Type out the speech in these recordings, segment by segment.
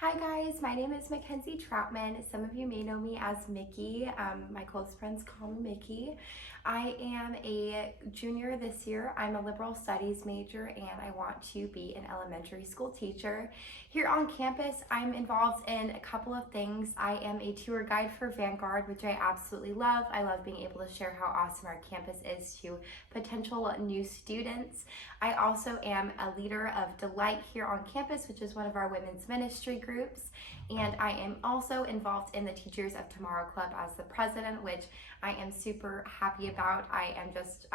Hi guys, my name is Mackenzie Troutman. Some of you may know me as Mickey. My close friends call me Mickey. I am a junior this year. I'm a liberal studies major and I want to be an elementary school teacher. Here on campus, I'm involved in a couple of things. I am a tour guide for Vanguard, which I absolutely love. I love being able to share how awesome our campus is to potential new students. I also am a leader of Delight here on campus, which is one of our women's ministry groups. And I am also involved in the Teachers of Tomorrow Club as the president, which I am super happy about. I am just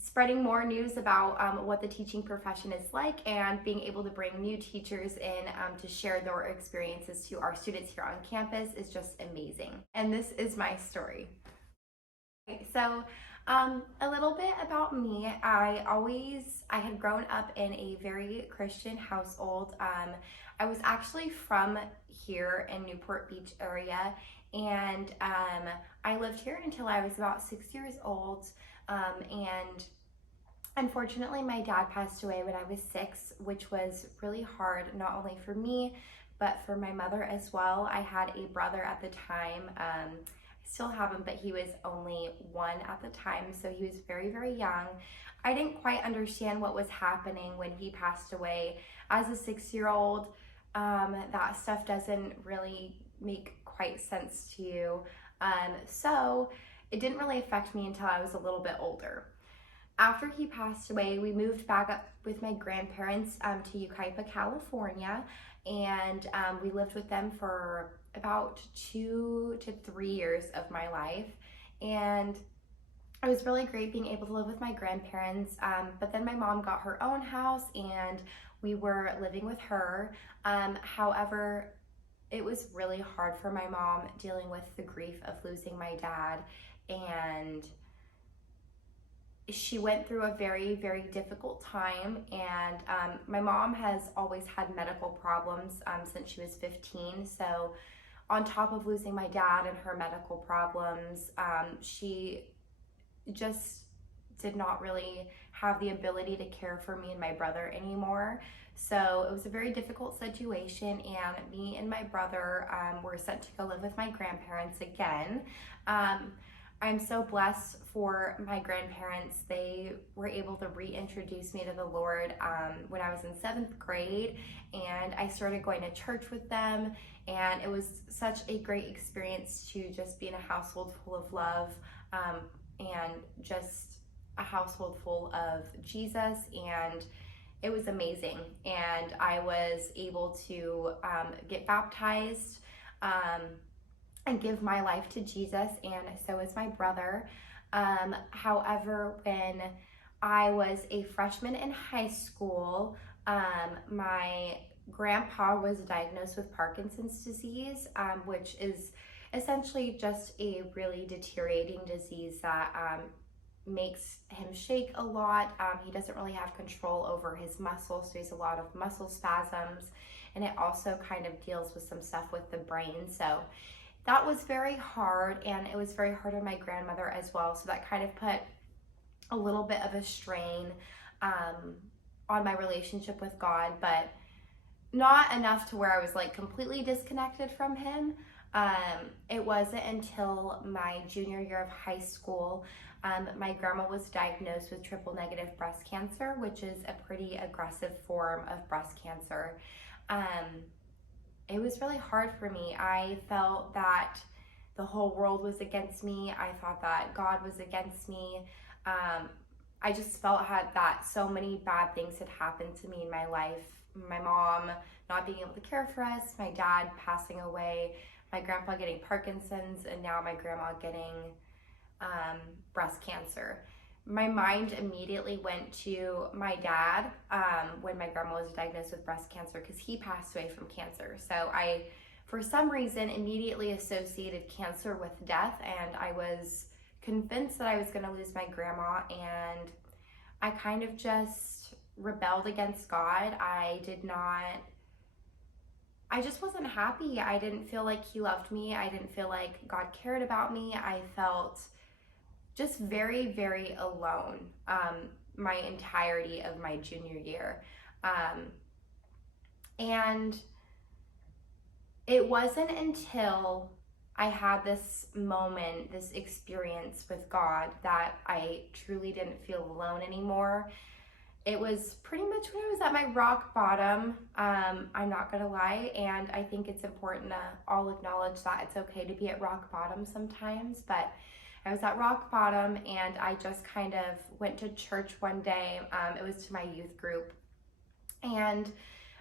spreading more news about what the teaching profession is like and being able to bring new teachers in to share their experiences to our students here on campus is just amazing. And this is my story. Okay, so a little bit about me. I had grown up in a very Christian household. I was actually from here in Newport Beach area, and I lived here until I was about 6 years old. And unfortunately, my dad passed away when I was 6, which was really hard, not only for me, but for my mother as well. I had a brother at the time. I still have him, but he was only 1 at the time, so he was very, very young. I didn't quite understand what was happening when he passed away. As a 6-year-old, that stuff doesn't really make quite sense to you. So it didn't really affect me until I was a little bit older. After he passed away, we moved back up with my grandparents to Yucaipa, California, and we lived with them for about 2 to 3 years of my life. And it was really great being able to live with my grandparents, but then my mom got her own house and we were living with her. However, it was really hard for my mom dealing with the grief of losing my dad, and she went through a very, very difficult time. And my mom has always had medical problems since she was 15. So on top of losing my dad and her medical problems, she just did not really have the ability to care for me and my brother anymore. So it was a very difficult situation, and me and my brother were sent to go live with my grandparents again. I'm so blessed for my grandparents. They were able to reintroduce me to the Lord when I was in 7th grade, and I started going to church with them, and it was such a great experience to just be in a household full of love and just a household full of Jesus, and it was amazing. And I was able to get baptized and give my life to Jesus, and so is my brother. However, when I was a freshman in high school, my grandpa was diagnosed with Parkinson's disease, which is essentially just a really deteriorating disease that makes him shake a lot. He doesn't really have control over his muscles, so he has a lot of muscle spasms, and it also kind of deals with some stuff with the brain. So that was very hard, and it was very hard on my grandmother as well. So that kind of put a little bit of a strain on my relationship with God, but not enough to where I was like completely disconnected from him. It wasn't until my junior year of high school, my grandma was diagnosed with triple negative breast cancer, which is a pretty aggressive form of breast cancer. It was really hard for me. I felt that the whole world was against me. I thought that God was against me. I just felt that so many bad things had happened to me in my life. My mom not being able to care for us, my dad passing away, my grandpa getting Parkinson's, and now my grandma getting breast cancer. My mind immediately went to my dad when my grandma was diagnosed with breast cancer, because he passed away from cancer. So I, for some reason, immediately associated cancer with death, and I was convinced that I was going to lose my grandma, and I kind of just rebelled against God. I just wasn't happy. I didn't feel like he loved me. I didn't feel like God cared about me. I felt just very, very alone my entirety of my junior year. And it wasn't until I had this moment, this experience with God, that I truly didn't feel alone anymore. It was pretty much when I was at my rock bottom. I'm not gonna lie, and I think it's important to all acknowledge that it's okay to be at rock bottom sometimes, but I was at rock bottom, and I just kind of went to church one day. It was to my youth group, and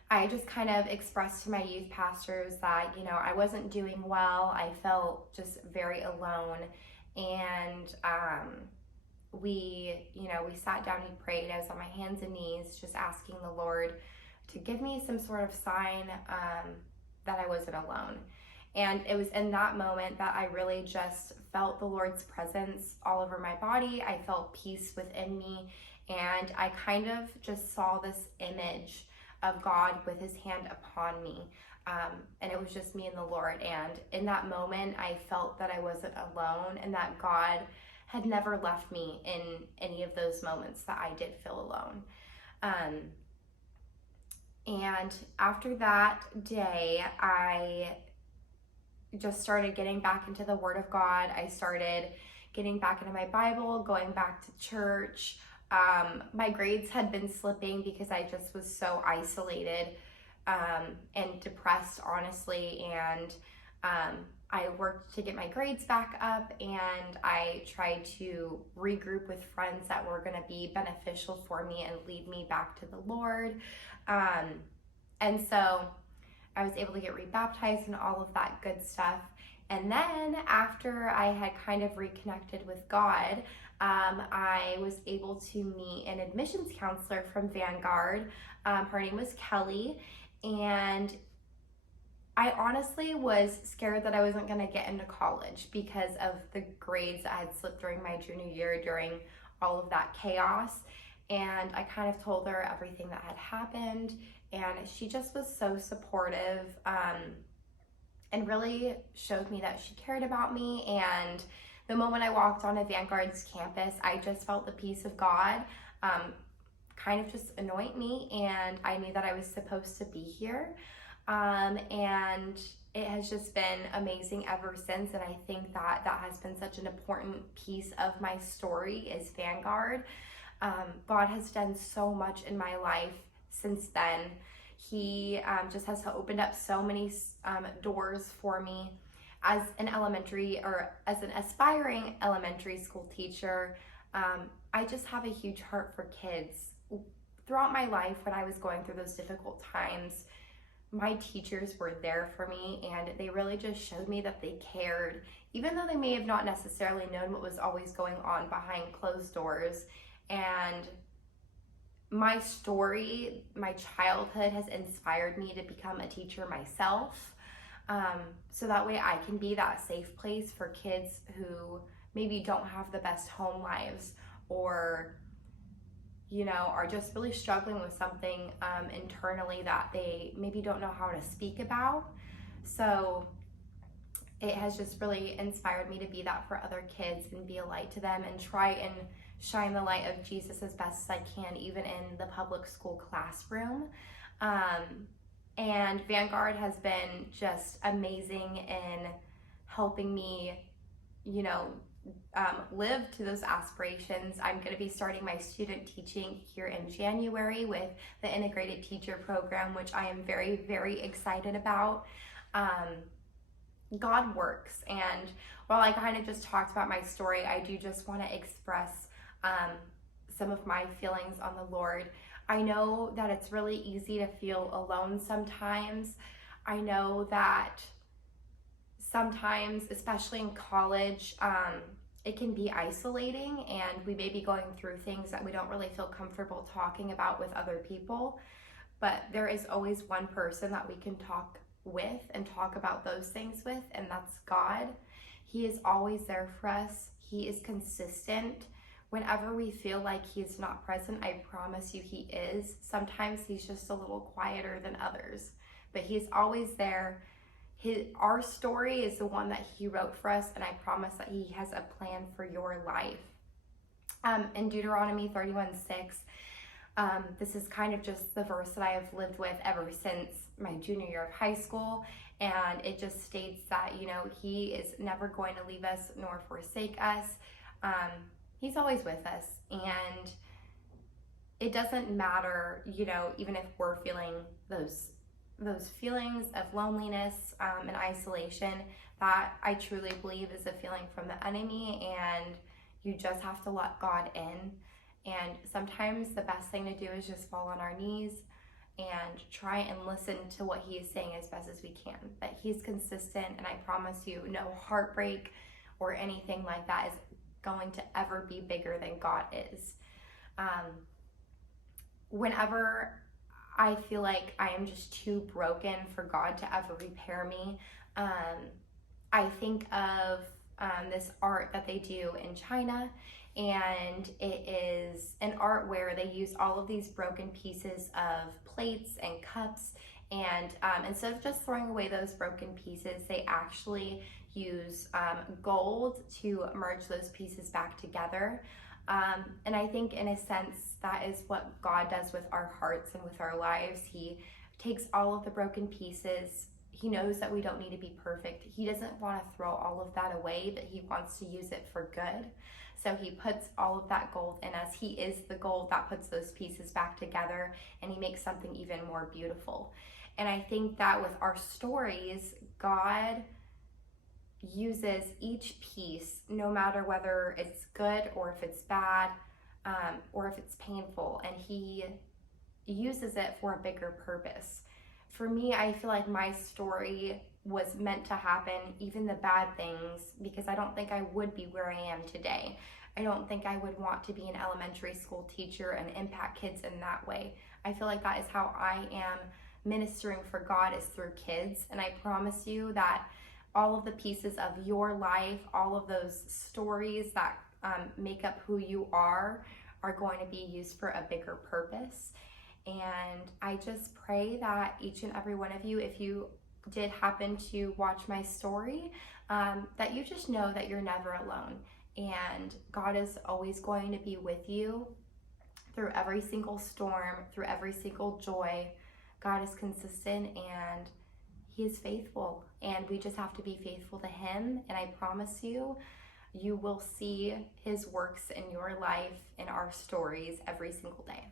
I just kind of expressed to my youth pastors that, I wasn't doing well. I felt just very alone. And we sat down and prayed. I was on my hands and knees just asking the Lord to give me some sort of sign that I wasn't alone. And it was in that moment that I really just felt the Lord's presence all over my body. I felt peace within me. And I kind of just saw this image of God with his hand upon me. And it was just me and the Lord. And in that moment, I felt that I wasn't alone and that God had never left me in any of those moments that I did feel alone. And after that day, I just started getting back into the Word of God. I started getting back into my Bible, going back to church. My grades had been slipping because I just was so isolated and depressed, honestly. And I worked to get my grades back up, and I tried to regroup with friends that were going to be beneficial for me and lead me back to the Lord. And so I was able to get rebaptized and all of that good stuff. And then after I had kind of reconnected with God, I was able to meet an admissions counselor from Vanguard. Her name was Kelly, and I honestly was scared that I wasn't going to get into college because of the grades that had slipped during my junior year during all of that chaos. And I kind of told her everything that had happened, and she just was so supportive and really showed me that she cared about me. And the moment I walked onto Vanguard's campus, I just felt the peace of God kind of just anoint me, and I knew that I was supposed to be here. And it has just been amazing ever since. And I think that that has been such an important piece of my story is Vanguard. God has done so much in my life since then. He just has opened up so many doors for me. As an aspiring elementary school teacher, I just have a huge heart for kids. Throughout my life, when I was going through those difficult times, my teachers were there for me, and they really just showed me that they cared, even though they may have not necessarily known what was always going on behind closed doors. And my story, my childhood has inspired me to become a teacher myself. So that way I can be that safe place for kids who maybe don't have the best home lives, or are just really struggling with something internally that they maybe don't know how to speak about. So it has just really inspired me to be that for other kids and be a light to them and try and shine the light of Jesus as best as I can, even in the public school classroom. And Vanguard has been just amazing in helping me, live to those aspirations. I'm going to be starting my student teaching here in January with the integrated teacher program, which I am very, very excited about. God works. And while I kind of just talked about my story, I do just want to express some of my feelings on the Lord. I know that it's really easy to feel alone sometimes. I know that sometimes, especially in college, it can be isolating, and we may be going through things that we don't really feel comfortable talking about with other people. But there is always one person that we can talk with and talk about those things with, and that's God. He is always there for us. He is consistent. Whenever we feel like he is not present, I promise you he is. Sometimes he's just a little quieter than others, but he's always there. Our story is the one that he wrote for us, and I promise that he has a plan for your life. In Deuteronomy 31:6, This is kind of just the verse that I have lived with ever since my junior year of high school. And it just states that, he is never going to leave us nor forsake us. He's always with us. And it doesn't matter, even if we're feeling those feelings of loneliness and isolation, that I truly believe is a feeling from the enemy, and you just have to let God in. And sometimes the best thing to do is just fall on our knees and try and listen to what he is saying as best as we can. That he's consistent, and I promise you, no heartbreak or anything like that is going to ever be bigger than God is. Whenever I feel like I am just too broken for God to ever repair me, I think of this art that they do in China, and it is an art where they use all of these broken pieces of plates and cups, and instead of just throwing away those broken pieces, they actually use gold to merge those pieces back together. And I think in a sense, that is what God does with our hearts and with our lives. He takes all of the broken pieces. He knows that we don't need to be perfect. He doesn't want to throw all of that away, but he wants to use it for good. So he puts all of that gold in us. He is the gold that puts those pieces back together, and he makes something even more beautiful. And I think that with our stories, God uses each piece, no matter whether it's good or if it's bad, or if it's painful, and he uses it for a bigger purpose. For me, I feel like my story was meant to happen, even the bad things, because I don't think I would be where I am today. I don't think I would want to be an elementary school teacher and impact kids in that way. I feel like that is how I am ministering for God, is through kids. And I promise you that all of the pieces of your life, all of those stories that make up who you are going to be used for a bigger purpose. And I just pray that each and every one of you, if you did happen to watch my story, that you just know that you're never alone. And God is always going to be with you through every single storm, through every single joy. God is consistent and he is faithful, and we just have to be faithful to him. And I promise you, you will see his works in your life, in our stories, every single day.